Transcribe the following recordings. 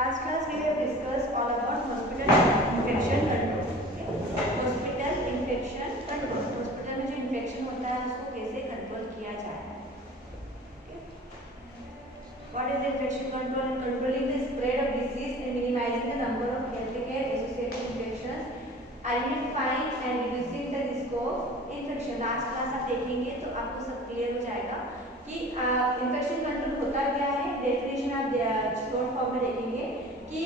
Last class we have discussed all about hospital infection control. Hospital infection control, hospital में जो infection होता है उसको कैसे कंट्रोल किया जाए. What is infection control? Controlling the spread of disease and minimizing the number of healthcare associated infections, identifying and reducing the risk of infection. Last class आप देखेंगे तो आपको सब क्लियर हो जाएगा कि इन्फेक्शन कंट्रोल होता क्या है. डेफिनेशन आप शॉर्ट फॉर्म में देखेंगे कि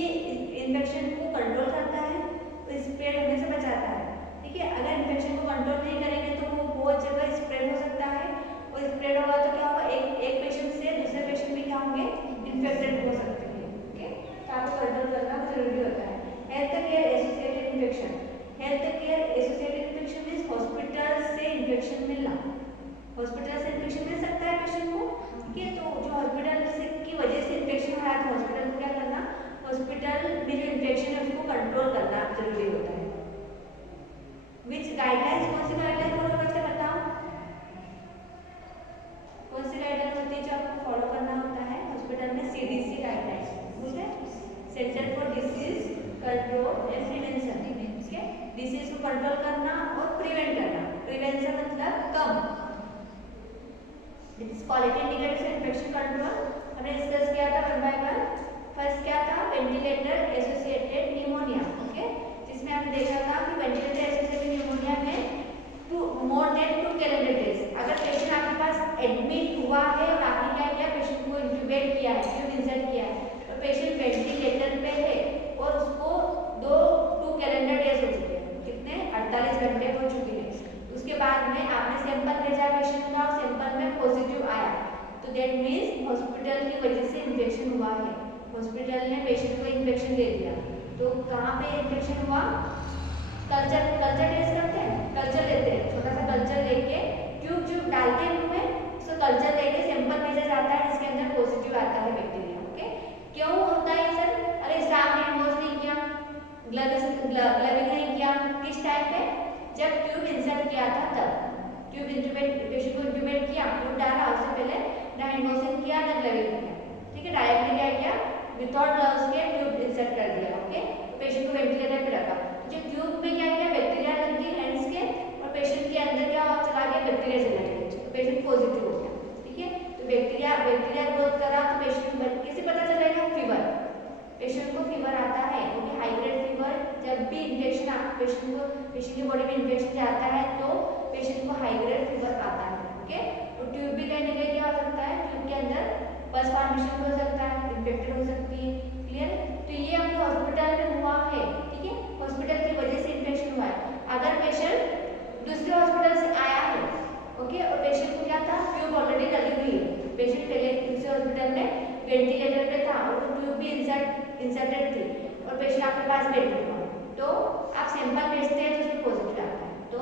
इन्फेक्शन को कंट्रोल करता है, तो स्प्रेड होने से बचाता है. ठीक है, अगर इन्फेक्शन को कंट्रोल नहीं करेंगे तो वो बहुत जगह स्प्रेड हो सकता है, और स्प्रेड होगा तो क्या होगा, एक पेशेंट से दूसरे पेशेंट भी क्या होंगे, इन्फेक्टेड हो सकते हैं. ओके, तो आपको कंट्रोल करना जरूरी होता है. Health care associated infection. Health care associated infection means hospital से इन्फेक्शन मिलना. हॉस्पिटल से इन्फेक्शन मिल सकता है पेशेंट को. ठीक है, तो जो हॉस्पिटल से की वजह से इन्फेक्शन हो रहा है तो हॉस्पिटल को क्या करना, हॉस्पिटल में जो इन्फेक्शन है उसको कंट्रोल करना जरूरी होता है. विच गाइडलाइंस, कौन सी गाइडलाइन फॉलो करते हैं बताओ, कौन सी गाइडलाइन होती है जो आपको फॉलो करना होता है हॉस्पिटल में. सीडीसी गाइडलाइंस, ठीक है, centre for disease control and prevention. ठीक है, डिसीज को कंट्रोल करना और प्रिवेंट करना. प्रिवेंशन मतलब कम. क्वालिटी इंडिकेटर्स इन्फेक्शन कंट्रोल हमने डिस्कस किया था वन बाय वन. फर्स्ट क्या था, वेंटिलेटर एसोसिएटेड निमोनिया. ओके, जिसमें हमने देखा था कि वेंटिलेटर एसोसिएटेड निमोनिया में मोर देन 2 कैलेंडर डेज. अगर पेशेंट आपके पास एडमिट हुआ है और आपने क्या किया, पेशेंट को इंट्यूबेट किया है, ट्यूब इंसर्ट किया है, और पेशेंट वेंटिलेटर पे है और उसको 2 कैलेंडर डेज हो चुके हैं, कितने 48 घंटे हो चुके हैं. उसके बाद में आपने सैंपल भेजा पेशेंट का और सैंपल में पॉजिटिव आया, तो दैट मीन्स हॉस्पिटल की वजह से इन्फेक्शन हुआ है. हॉस्पिटल ने पेशेंट को इन्फेक्शन दे दिया. तो कहाँ पे इन्फेक्शन हुआ, कल्चर टेस्ट करते हैं, कल्चर लेते हैं, छोटा सा कल्चर लेके ट्यूब डालते हैं मुंह में, उसको कल्चर लेके सैंपल भेजा जाता है जिसके अंदर पॉजिटिव आता है बैक्टीरिया. ओके, क्यों होता है सर, अरे स्टाफ ने यूज नहीं किया, ग्लविंग नहीं किया, किस टाइम पे, जब ट्यूब इंसर्ट किया था तब. ट्यूब इंट्यूबेट, पेशेंट को इंट्यूबेट किया, ट्यूब डाला, उससे पहले ना हैंड वॉशिंग किया ना ग्लविंग किया. ठीक है, डायरेक्टली क्या किया, विदाउट ग्लव्स के ट्यूब इंसर्ट कर दिया. ओके, पेशेंट को वेंटिलेटर पे रखा, जो ट्यूब में क्या किया, बैक्टीरिया लग गई हैंड्स के, और पेशेंट के अंदर क्या चला गया, बैक्टीरिया चला गया, तो पेशेंट पॉजिटिव हो गया. ठीक है, तो बैक्टीरिया ग्रोथ करा तो पेशेंट कैसे पता चलेगा, फीवर. पेशेंट को फीवर आता है, क्योंकि हाई ग्रेड फीवर, जब भी इन्फेक्शन पेशेंट की बॉडी में इन्फेक्शन जाता है तो पेशेंट को हाई ग्रेड फीवर आता है. ओके, तो ट्यूब भी कहने के क्या हो सकता है, ट्यूब के अंदर पस फॉर्मेशन हो सकता है, इन्फेक्टेड हो सकती है. क्लियर, तो ये अपने हॉस्पिटल में हुआ है. ठीक है, हॉस्पिटल की वजह से इन्फेक्शन हुआ है. अगर पेशेंट दूसरे हॉस्पिटल से आया है, ओके, और पेशेंट को क्या था, ट्यूब ऑलरेडी लगी हुई है, पेशेंट पहले दूसरे हॉस्पिटल में वेंटिलेटर पे था और ट्यूब भी इंसर्टेड थी और पेशेंट आपके पास बैठा हुआ, तो आप सैंपल भेजते हैं तो उसमें पॉजिटिव आता है, तो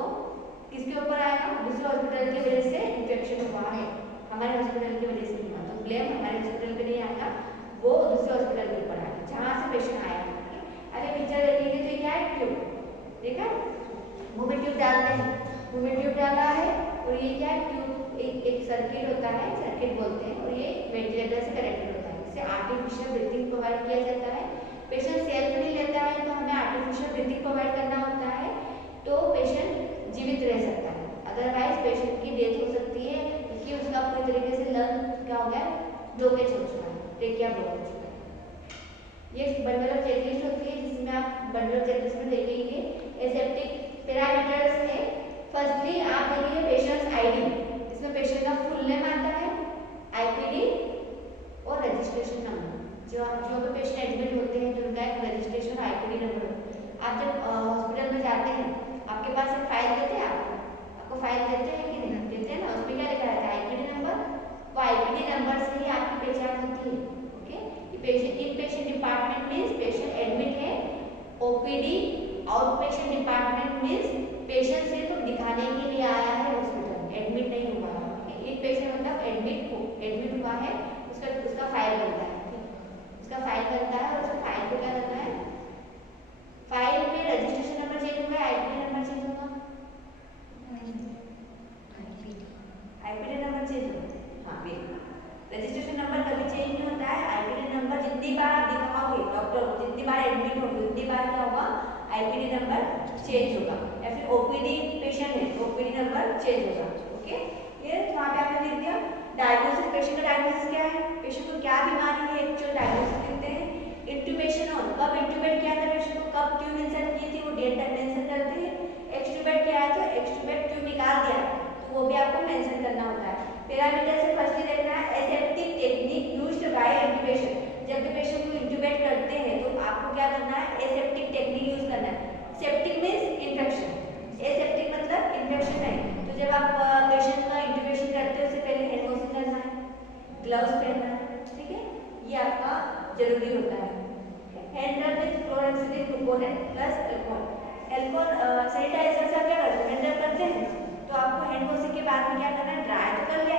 किसके ऊपर आएगा, दूसरे हॉस्पिटल की वजह से इन्फेक्शन हुआ है, हमारे हॉस्पिटल की वजह से नहीं हुआ, तो ब्लेम हमारे हॉस्पिटल पे नहीं आएगा, वो दूसरे हॉस्पिटल के ऊपर आएगा जहाँ से पेशेंट आया है. अरे पिक्चर देखेंगे तो क्या है, ट्यूब देखा, मुंह में ट्यूब डालते हैं, मुंह में ट्यूब डाला है, और ये क्या है, ट्यूब एक सर्किट होता है, सर्किट बोलते हैं, और ये वेंटिलेटर से कनेक्टेड होता है. इससे आर्टिफिशियल ब्रीथिंग प्रोवाइड किया जाता है. पेशेंट सेल्फ नहीं लेता है तो हमें आर्टिफिशियल ब्रीथिंग प्रोवाइड करना होता है, तो पेशेंट जीवित रह सकता है. अदरवाइज पेशेंट की डेथ हो सकती है, क्योंकि उसका पूरी तरीके से लंग क्या हो गया, ब्लॉकेज हो चुका है, ट्रेकिया ब्लॉक हो चुका है. ये बंडल ऑफ चेकलिस्ट होती है, जिसमें आप बंडल ऑफ चेकलिस्ट में देखेंगे एसेप्टिक पैरामीटर्स है. फर्स्टली आप देखिए पेशेंट्स आईडी, इसमें पेशेंट का फुल नेम आता है, आईपीडी और रजिस्ट्रेशन नंबर. जो भी पेशेंट एडमिट होते हैं तो उनका एक रजिस्ट्रेशन आईपीडी नंबर. आप जब हॉस्पिटल में जाते हैं, आपके पास एक फाइल देते हैं, आपको फाइल देते हैं कि नहीं देते हैं ना, उसमें क्या लिखा रहता है, आईपीडी नंबर. वो आईपीडी नंबर से ही आपकी पहचान होती है. Okay, patient in patient department means patient admit है, OPD out patient department means patient से तो दिखाने के लिए आया है हॉस्पिटल, एडमिट नहीं हुआ है. एक पेशेंट मतलब एडमिट हुआ है, उसका फाइल बनता है, उसका फाइल बनता है, और उस फाइल को क्या करना है, फाइल में रजिस्ट्रेशन नंबर चेंज होगा, आईपीडी नंबर चेंज होगा, आईपीडी नंबर चेंज होगा. हाँ, रजिस्ट्रेशन नंबर कभी चेंज नहीं होता है. आईपीडी नंबर जितनी बार दिखाओगे जितनी बार एडमिट होंगे उतनी बार क्या होगा, आईपीडी नंबर चेंज होगा, या फिर ओपीडी पेशेंट है ओपीडी नंबर चेंज होगा। ओके, ये वहाँ पे आपने लिख दिया। डायग्नोसिस, पेशेंट का डायग्नोसिस क्या है, पेशेंट को क्या बीमारी है, एक्चुअल डायग्नोसिस लिखते हैं। इंट्यूबेशन ऑन, कब इंट्यूबेट किया था पेशेंट को, कब ट्यूब इंसर्ट की थी, वो डेट तक मेंशन करते हैं। एक्सट्यूबेट किया है तो एक्सट्यूबेट ट्यूब निकाल दिया तो वो भी आपको मेंशन करना होता है। पैरामीटर से फर्स्ट देखना है aseptic technique used by intubation. जब भी पेशेंट को इंट्यूबेट करते हैं तो आपको क्या करना है, एसेप्टिक टेक्निक यूज करना है। सेप्टिक मींस इन्फेक्शन, एसेप्टिक मतलब इन्फेक्शन नहीं। तो जब आप पेशेंट का इंट्यूबेशन करते हो उससे पहले हैंड वॉशिंग करना है, ग्लव्स पहनना है, ठीक है, ये आपका जरूरी होता है। Hand rub with chlorhexidine gluconate plus alcohol. Alcohol sanitizer से क्या करते हैं, हैंड रब करते हैं तो आपको हैंड वॉशिंग के बाद में क्या करना है, ड्राई तो कर लिया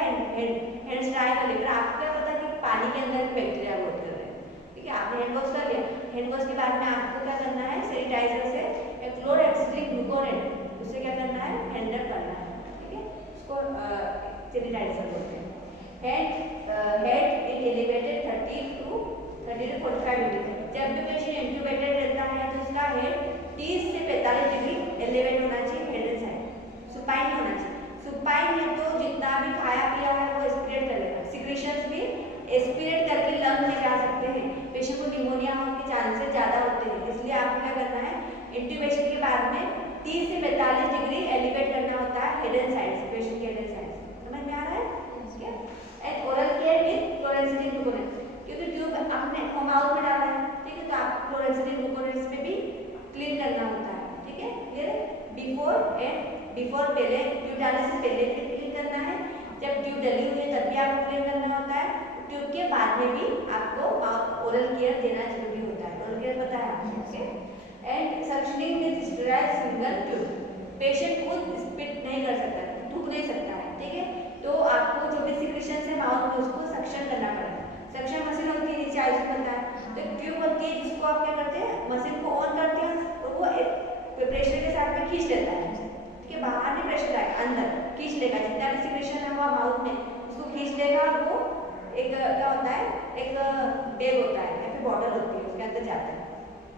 हैंड्स ड्राई कर लिया, आपको क्या पता कि पानी के अंदर बैक्टीरिया बहुत कर रहे हैं, ठीक है, आपने हैंड वॉश कर लिया। हैंड वॉश के बाद में आपको क्या करना है, सैनिटाइजर से क्लोरोक्सिडिक ग्लूकोनेट उससे क्या करना है, हैंड रब करना है, ठीक है, इसको सैनिटाइजर बोलते हैं। Head in elevated 30 to 45 degree. जब भी पेशेंट इंट्यूबेटेड रहता है तो उसका हेड 30 से 45 डिग्री एलिवेट होना चाहिए, हेड एंड साइड सुपाइन होना चाहिए। सुपाइन है तो जितना भी खाया पिया है वो एस्पिरेट कर लेगा, सिक्रीशंस भी एस्पिरेट करके लंग में जा सकते हैं। पेशेंट को निमोनिया होने के चांसेस ज़्यादा होते हैं, इसलिए आपको क्या करना है, इंट्यूबेशन के बाद में 30 से 45 डिग्री एलिवेट करना होता है हेड एंड साइड से, पेशेंट के हेड एंड साइड से। समझ में आ रहा है? And oral care with chlorhexidine gluconate, क्योंकि ट्यूब आपने माउथ में डाला है, ठीक है, तो आपको क्लोरोक्सिडिक ग्लूकोनेट में भी क्लीन करना होता है, ठीक है। फिर बिफोर पहले ट्यूब डालने से पहले भी क्लीन करना है, जब ट्यूब डली हुई है तब भी आपको क्लीन करना होता है, ट्यूब के बाद में भी आपको ओरल केयर देना जरूरी होता है। ओरल केयर पता है आपको, okay. And suctioning with sterile single tube, patient खुद स्पिट नहीं कर सकता, थूक नहीं सकता है, ठीक है, तो आपको जो भी सिक्रीशन से माउथ में उसको सक्शन करना पड़ेगा। सक्शन मशीन होती है नीचे आइस बनता है, तो ट्यूब होती है जिसको आप क्या करते हैं, मशीन को ऑन करते हैं और वो प्रेशर के साथ में खींच लेता है, ठीक है, बाहर नहीं प्रेशर आएगा, अंदर खींच लेगा, जितना भी सिक्रीशन है वो माउथ में उसको खींच लेगा। वो एक क्या होता है, एक बैग होता है या फिर बॉटल होती है, उसके अंदर जाता है,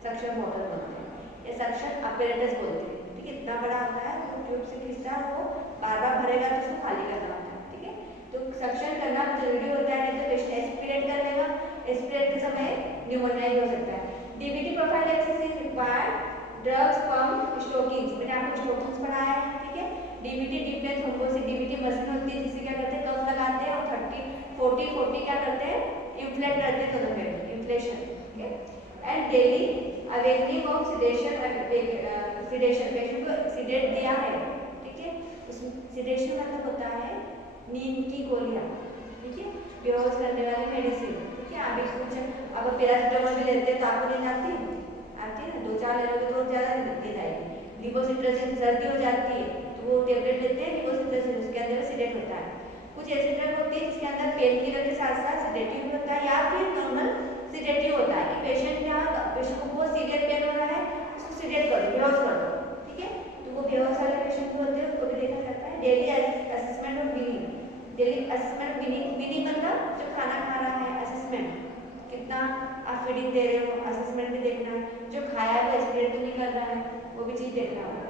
सक्शन बॉटल बोलते हैं, ये सक्शन अपैरेटस बोलते हैं, ठीक है, इतना बड़ा होता है, तो ट्यूब से खींचता है, वो बार बार भरेगा तो उसको खाली करना होता है, ठीक है, तो सक्शन करना जरूरी होता है, नहीं तो पेशेंट एस्पिरेट कर लेगा, एस्पिरेट के समय निमोनिया हो सकता है। डीबीटी prophylaxis is required, drugs pump stockings, मैंने आपको स्टोकिंग्स पढ़ाया है, ठीक है। डीबीटी डिफरेंस थ्रोम्बोसिस, डीबीटी मशीन होती है जिससे क्या करते हैं, कफ लगाते हैं और 30-40 क्या करते हैं, इन्फ्लेट करते हैं दोनों में, इन्फ्लेशन, ठीक है। And daily awakening of sedation, sedation patient को सिडेट दिया है, ठीक है, उस सिडेशन मतलब होता है नींद की गोलियां, ठीक है, बेहोश करने वाली मेडिसिन, ठीक है। अभी कुछ अब पैरासिटामोल भी लेते हैं तो आपको नींद आती है ना, 2-4 ले लोगे तो ज़्यादा नींद आएगी। लिवोसिट्राजिन सर्दी हो जाती है तो वो टेबलेट लेते हैं लिवोसिट्राजिन, उसके अंदर सिडेट होता है। कुछ ऐसी ड्रग होती है जिसके अंदर पेन किलर के साथ साथ सिडेटिव भी होता है या फिर नॉर्मल सिडेटिव होता है कि पेशेंट को बहुत सीवियर पेन हो रहा है, उसको सिडेट कर दो, बेहोश कर दो, ठीक है, तो वो बेहोश वाले पेशेंट को बोलते हैं, उसको भी देखा जाता है। डेली असेसमेंट और वीनिंग, डेली असेसमेंट वीनिंग मतलब जो खाना खा रहा है असेसमेंट, कितना आप फीडिंग दे रहे हो, असेसमेंट भी देखना है, जो खाया है वो एस्पिरेट तो नहीं कर रहा है, वो भी चीज़ देखना होगा।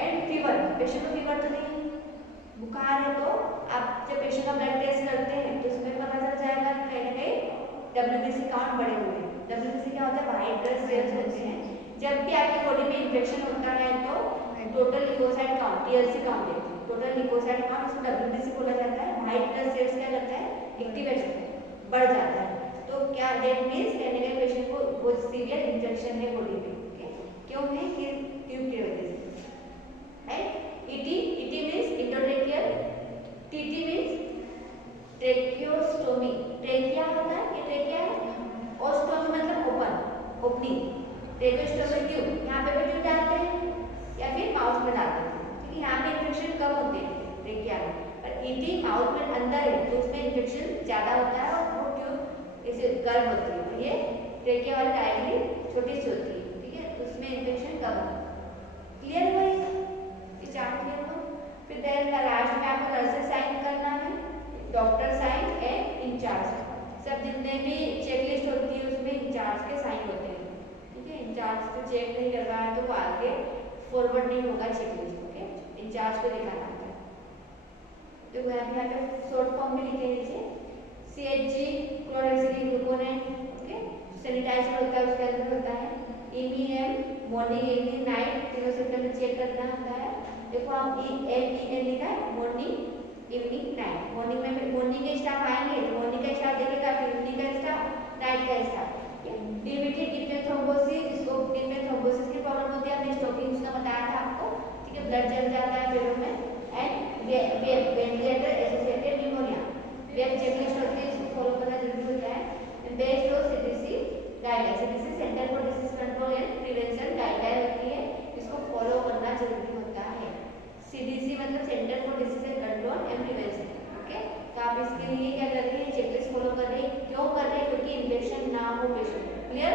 एंड फीवर, पेशेंट को फीवर तो नहीं, बुखार है तो आप जब पेशेंट का ब्लड टेस्ट करते हैं तो उसमें पता चल जाएगा कि कहीं ना कहीं WBC काउंट बढ़े हुए हैं। WBC क्या होता है, व्हाइट ब्लड सेल्स होते हैं। जब भी आपकी बॉडी में इन्फेक्शन होता है तो total leucocyte count, TLC count देखते हैं, टोटल लिकोसाइट काउंट, उसको WBC बोला जाता है। व्हाइट ब्लड सेल्स क्या करता है, एक्टिवेट होते हैं, बढ़ जाता है, तो क्या डेट मीन्स कहने के पेशेंट को बहुत सीवियर इन्फेक्शन है बॉडी में, ओके, क्यों है कि ट्यूब की वजह से, right. ET means endotracheal, TT means tracheostomy, trachea होता है, ये ट्रेकिया है, और स्टोमी मतलब ओपन, ओपनिंग, ट्रेकियोस्टोमी ट्यूब, यहाँ पे भी ट्यूब डालते हैं या फिर माउथ में डालते हैं, ठीक है, यहाँ पे इन्फेक्शन कम होते हैं ट्रेकिया में, पर ET माउथ में अंदर है तो उसमें इन्फेक्शन ज़्यादा होता है और वो ट्यूब इसे गर्म होती है, तो ये ट्रेकिया वाली टाइप में छोटी सी होती है, ठीक है, तो उसमें इन्फेक्शन कम होता है। क्लियर हुआ ये चार्ट क्लियर हो? फिर देन लास्ट में आपको नर्सेस साइन करना है, डॉक्टर साइन एंड इंचार्ज, सब जितने भी चेकलिस्ट होती है उसमें इंचार्ज के साइन होते हैं, से चेक नहीं करवाया तो वो आगे फॉरवर्ड नहीं होगा चेकलिस्ट। ओके, इंचार्ज को दिखाना होता है। तो वो यहाँ पे शॉर्ट फॉर्म में लिखे नीचे CHG क्लोरोक्सिल ग्लूकोनेट। ओके, सैनिटाइजर होता है उसके अंदर होता है EMEM मॉर्निंग इवनिंग नाइट तीनों सिस्टम में चेक करना होता है। देखो आप EMEN लिखा है मॉर्निंग इवनिंग नाइट। मॉर्निंग में मॉर्निंग के स्टाफ आएंगे तो मॉर्निंग का स्टाफ देखेगा, फिर इवनिंग का स्टाफ, नाइट का स्टाफ। लिमिटेड डीप थ्रोम्बोसिस, इसको डीप थ्रोम्बोसिस की प्रॉब्लम होती है, हमने स्टॉकिंग उसका बताया था आपको। ठीक है, ब्लड जम जाता है पेड़ों में। And ventilator associated pneumonia, web checklist होती है, इसको फॉलो करना जरूरी होता है। Based on CDC guideline, CDC centre for disease control and prevention guideline होती है, इसको फॉलो करना जरूरी होता है। CDC मतलब centre for disease control and prevention. Okay, तो आप इसके लिए क्या कर रहे हैं, चेकलिस्ट फॉलो कर रहे हैं। क्यों कर रहे हैं? क्योंकि इन्फेक्शन ना हो पेशेंट। क्लियर?